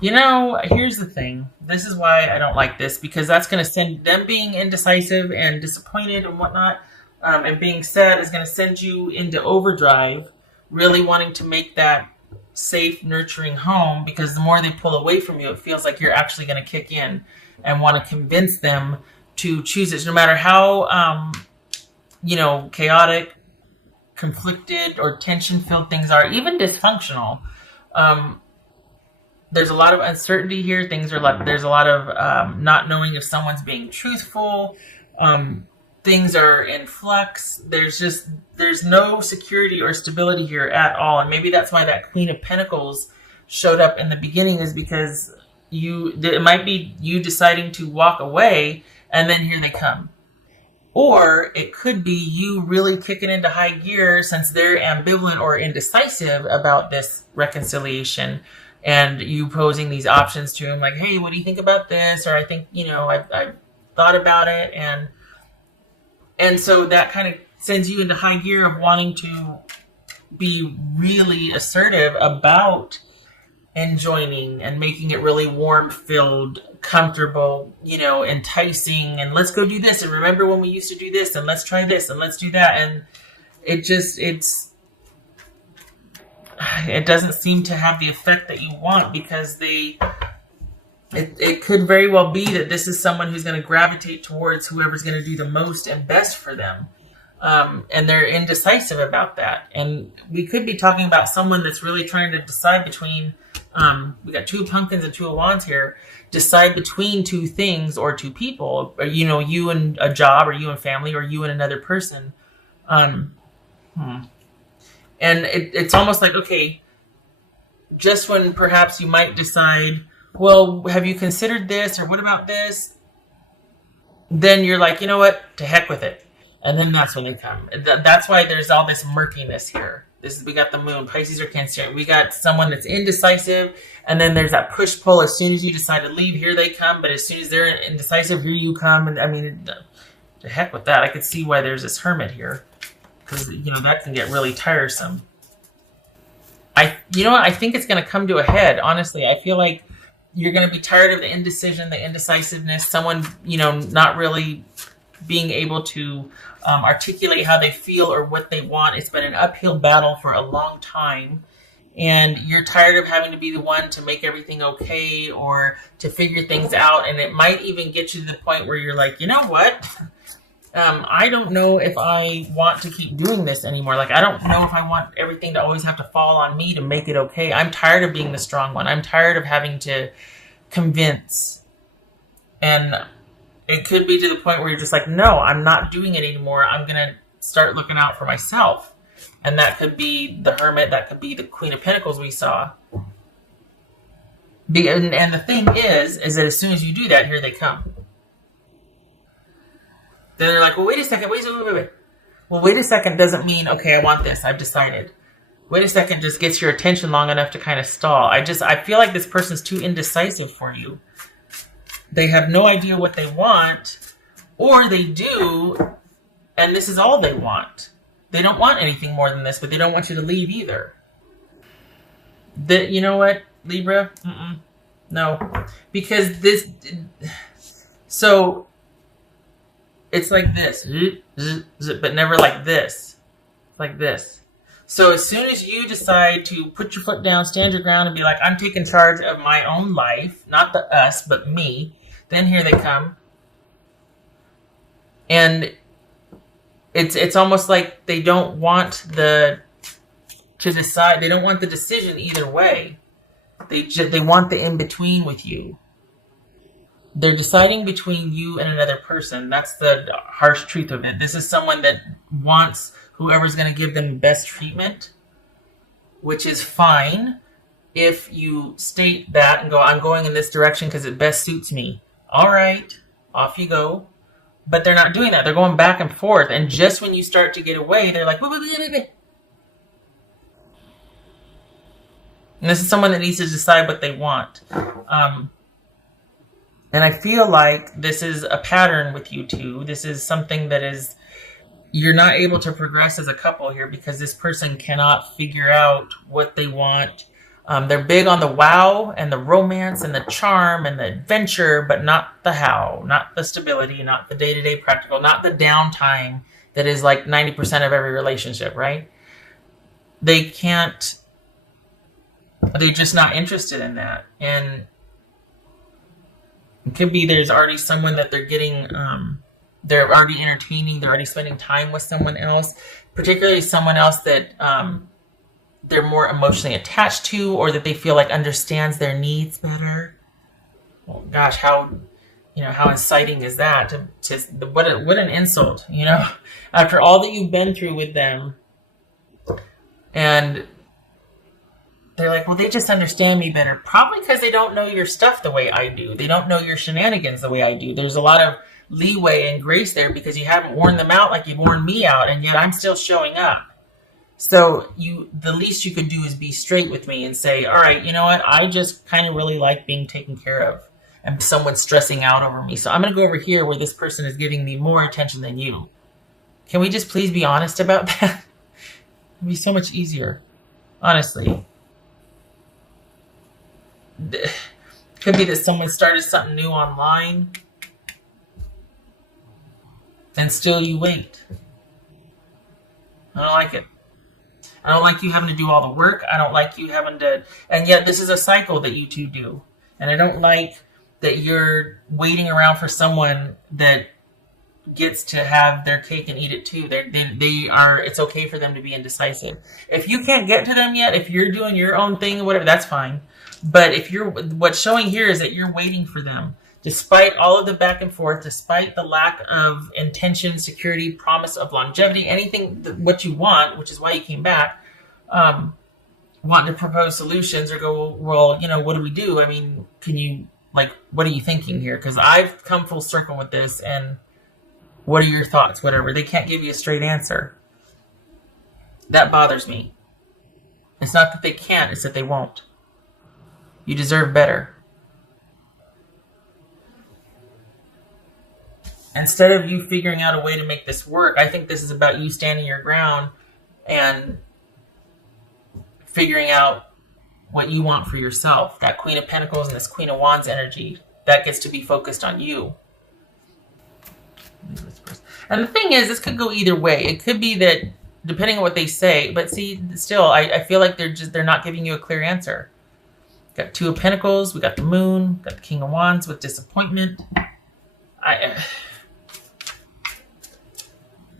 Here's the thing. This is why I don't like this, because that's going to send them being indecisive and disappointed and whatnot, and being sad is going to send you into overdrive, really wanting to make that safe, nurturing home, because the more they pull away from you, it feels like you're actually going to kick in and want to convince them to choose it, no matter how, chaotic, conflicted, or tension-filled things are, even dysfunctional. There's a lot of uncertainty here. There's a lot of not knowing if someone's being truthful. Things are in flux. There's no security or stability here at all. And maybe that's why that Queen of Pentacles showed up in the beginning, is because it might be you deciding to walk away and then here they come. Or it could be you really kicking into high gear since they're ambivalent or indecisive about this reconciliation, and you posing these options to him like, hey, what do you think about this? Or I think, I've thought about it. And so that kind of sends you into high gear of wanting to be really assertive about enjoining and making it really warm-filled, comfortable, enticing, and let's go do this, and remember when we used to do this, and let's try this, and let's do that. And it doesn't seem to have the effect that you want, because it could very well be that this is someone who's going to gravitate towards whoever's going to do the most and best for them. And they're indecisive about that. And we could be talking about someone that's really trying to decide between, we got 2 pumpkins and 2 of wands here, decide between 2 things or 2 people, or, you and a job, or you and family, or you and another person. And it's almost like, okay, just when perhaps you might decide, well, have you considered this, or what about this? Then you're like, you know what, to heck with it. And then that's when they come. That's why there's all this murkiness here. We got the moon, Pisces or Cancer. We got someone that's indecisive, and then there's that push-pull. As soon as you decide to leave, here they come. But as soon as they're indecisive, here you come. And I mean, to heck with that. I could see why there's this hermit here, because that can get really tiresome. I think it's going to come to a head. Honestly, I feel like you're going to be tired of the indecision, the indecisiveness. Someone not really being able to articulate how they feel or what they want. It's been an uphill battle for a long time, and you're tired of having to be the one to make everything okay or to figure things out. And it might even get you to the point where you're like, you know what? I don't know if I want to keep doing this anymore. Like, I don't know if I want everything to always have to fall on me to make it okay. I'm tired of being the strong one. I'm tired of having to convince. And it could be to the point where you're just like, no, I'm not doing it anymore. I'm going to start looking out for myself. And that could be the hermit. That could be the Queen of Pentacles we saw. And the thing is that as soon as you do that, here they come. Then they're like, well, wait a second. Wait. Well, wait a second doesn't mean, okay, I want this. I've decided. Wait a second just gets your attention long enough to kind of stall. I feel like this person's too indecisive for you. They have no idea what they want, or they do, and this is all they want. They don't want anything more than this, but they don't want you to leave either. You know what, Libra? No. Because so it's like this, but never like this. Like this. So as soon as you decide to put your foot down, stand your ground, and be like, I'm taking charge of my own life, not the us, but me, then here they come. And it's almost like they don't want to decide. They don't want the decision either way. They want the in-between with you. They're deciding between you and another person. That's the harsh truth of it. This is someone that wants whoever's going to give them best treatment, which is fine if you state that and go, I'm going in this direction because it best suits me. All right, off you go. But they're not doing that. They're going back and forth. And just when you start to get away, they're like, and this is someone that needs to decide what they want. And I feel like this is a pattern with you two. This is something that is, you're not able to progress as a couple here because this person cannot figure out what they want. They're big on the wow and the romance and the charm and the adventure, but not the how, not the stability, not the day-to-day practical, not the downtime that is like 90% of every relationship, right? They can't, they're just not interested in that. And it could be there's already someone that they're getting, they're already entertaining, they're already spending time with someone else, particularly someone else that they're more emotionally attached to, or that they feel like understands their needs better. Well, gosh, how inciting is that? What an insult, after all that you've been through with them, and they're like, well, they just understand me better. Probably because they don't know your stuff the way I do. They don't know your shenanigans the way I do. There's a lot of leeway and grace there because you haven't worn them out like you've worn me out, and yet I'm still showing up. So the least you could do is be straight with me and say, all right, you know what? I just kind of really like being taken care of and someone's stressing out over me. So I'm going to go over here where this person is giving me more attention than you. Can we just please be honest about that? It'd be so much easier. Honestly. Could be that someone started something new online and still you wait. I don't like it. I don't like you having to do all the work. I don't like you having to, and yet this is a cycle that you two do. And I don't like that you're waiting around for someone that gets to have their cake and eat it too. They are, it's okay for them to be indecisive. If you can't get to them yet, if you're doing your own thing, whatever, that's fine. But what's showing here is that you're waiting for them. Despite all of the back and forth, despite the lack of intention, security, promise of longevity, anything what you want, which is why you came back, wanting to propose solutions or go, well, what do we do? I mean, what are you thinking here? Because I've come full circle with this, and what are your thoughts? Whatever. They can't give you a straight answer. That bothers me. It's not that they can't, it's that they won't. You deserve better. Instead of you figuring out a way to make this work, I think this is about you standing your ground and figuring out what you want for yourself. That Queen of Pentacles and this Queen of Wands energy, that gets to be focused on you. And the thing is, this could go either way. It could be that, depending on what they say, but see, still, I feel like they're not giving you a clear answer. Got Two of Pentacles, we got the Moon, got the King of Wands with disappointment.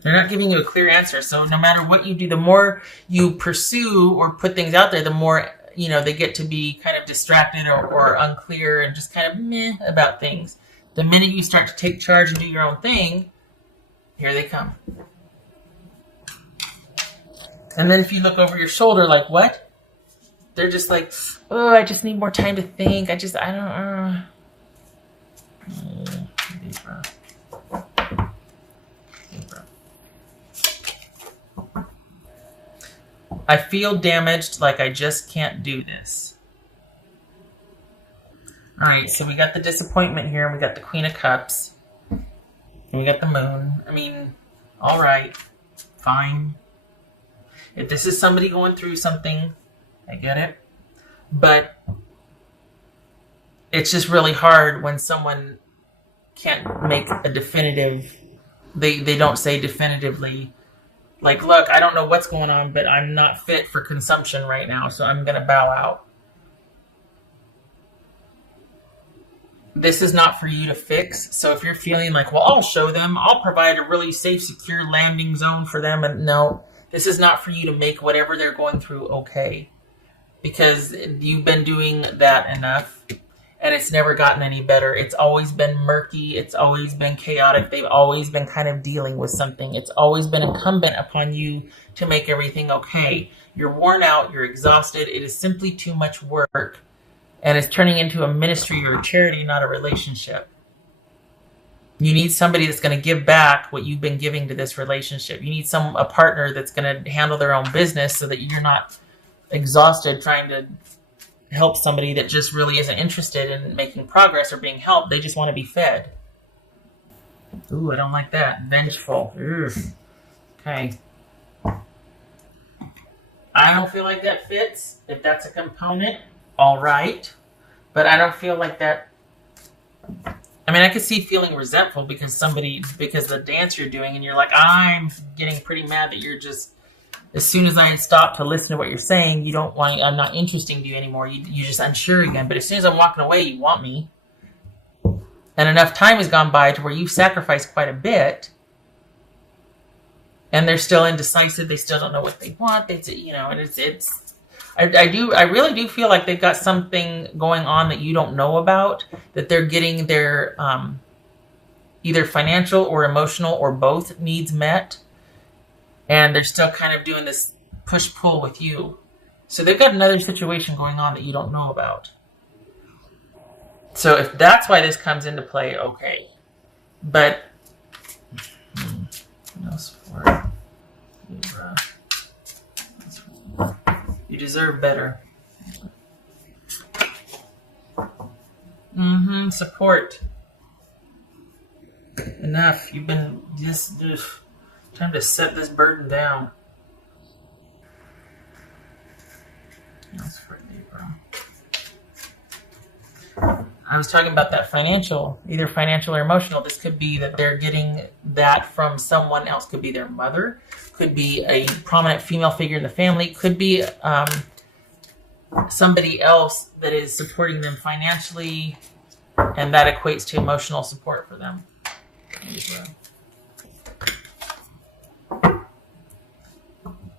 They're not giving you a clear answer. So no matter what you do, the more you pursue or put things out there, the more, they get to be kind of distracted or unclear and just kind of meh about things. The minute you start to take charge and do your own thing, here they come. And then if you look over your shoulder, like, what? They're just like, oh, I just need more time to think. I don't. Libra. I feel damaged, like I just can't do this. All right, so we got the disappointment here, and we got the Queen of Cups, and we got the Moon. I mean, all right, fine. If this is somebody going through something, I get it. But it's just really hard when someone can't make a definitive, they don't say definitively, like, look, I don't know what's going on, but I'm not fit for consumption right now, so I'm going to bow out. This is not for you to fix. So if you're feeling like, well, I'll show them, I'll provide a really safe, secure landing zone for them. And no, this is not for you to make whatever they're going through okay. Because you've been doing that enough. And it's never gotten any better. It's always been murky. It's always been chaotic. They've always been kind of dealing with something. It's always been incumbent upon you to make everything okay. You're worn out. You're exhausted. It is simply too much work. And it's turning into a ministry or a charity, not a relationship. You need somebody that's going to give back what you've been giving to this relationship. You need a partner that's going to handle their own business so that you're not exhausted trying to help somebody that just really isn't interested in making progress or being helped. They just want to be fed. Ooh, I don't like that. Vengeful. Ugh. Okay. I don't feel like that fits. If that's a component, all right. But I don't feel like that. I mean, I could see feeling resentful because the dance you're doing, and you're like, I'm getting pretty mad that you're just, as soon as I stop to listen to what you're saying, I'm not interesting to you anymore. You're just unsure again. But as soon as I'm walking away, you want me. And enough time has gone by to where you've sacrificed quite a bit, and they're still indecisive. They still don't know what they want. I really do feel like they've got something going on that you don't know about, that they're getting their either financial or emotional or both needs met, and they're still kind of doing this push-pull with you. So they've got another situation going on that you don't know about. So if that's why this comes into play, okay. But what else for Libra? You deserve better. Support. Enough. You've been just time to set this burden down. What else for Libra? I was talking about that financial, either financial or emotional. This could be that they're getting that from someone else. Could be their mother. Could be a prominent female figure in the family. Could be somebody else that is supporting them financially, and that equates to emotional support for them.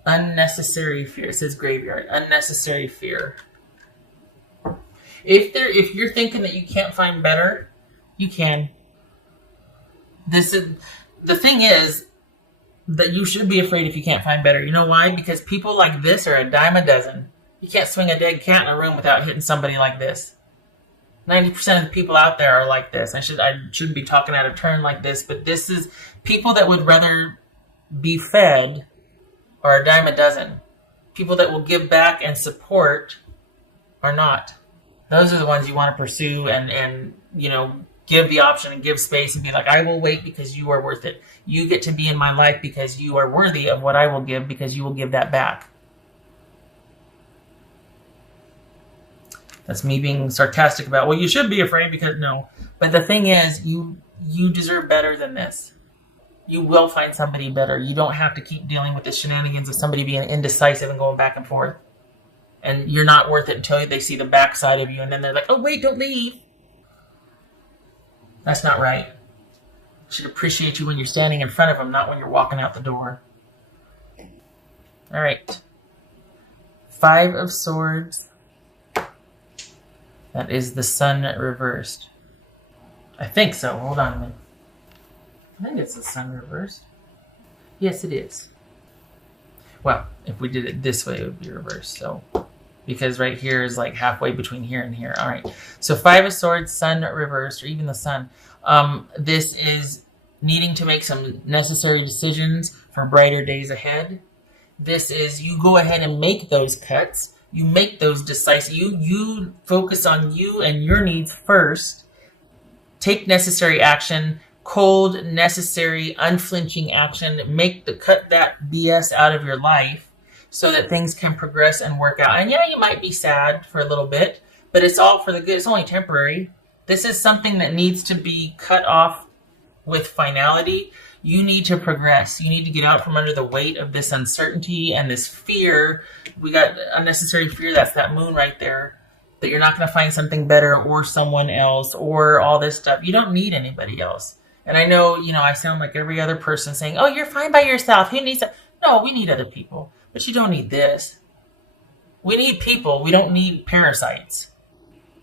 Unnecessary fear. It says graveyard. Unnecessary fear. If you're thinking that you can't find better, you can. The thing is that you should be afraid if you can't find better. You know why? Because people like this are a dime a dozen. You can't swing a dead cat in a room without hitting somebody like this. 90% of the people out there are like this. I shouldn't be talking out of turn like this, but this is people that would rather be fed are a dime a dozen. People that will give back and support are not. Those are the ones you want to pursue and give the option and give space and be like, I will wait because you are worth it. You get to be in my life because you are worthy of what I will give, because you will give that back. That's me being sarcastic about, well, you should be afraid because no. But the thing is, you deserve better than this. You will find somebody better. You don't have to keep dealing with the shenanigans of somebody being indecisive and going back and forth. And you're not worth it until they see the backside of you. And then they're like, oh, wait, don't leave. That's not right. You should appreciate you when you're standing in front of them, not when you're walking out the door. All right. 5 of Swords. That is the Sun reversed. I think so. Hold on a minute. I think it's the Sun reversed. Yes, it is. Well, if we did it this way, it would be reversed. So, because right here is like halfway between here and here. All right. So 5 of Swords, Sun reversed, or even the Sun. This is needing to make some necessary decisions for brighter days ahead. This is you go ahead and make those cuts. You make those decisive. You focus on you and your needs first. Take necessary action. Cold, necessary, unflinching action. Cut that BS out of your life so that things can progress and work out. And yeah, you might be sad for a little bit, but it's all for the good. It's only temporary. This is something that needs to be cut off with finality. You need to progress. You need to get out from under the weight of this uncertainty and this fear. We got unnecessary fear. That's that moon right there. That you're not going to find something better or someone else or all this stuff. You don't need anybody else. And I know, I sound like every other person saying, oh, you're fine by yourself. Who needs that? No, we need other people. But you don't need this. We need people. We don't need parasites.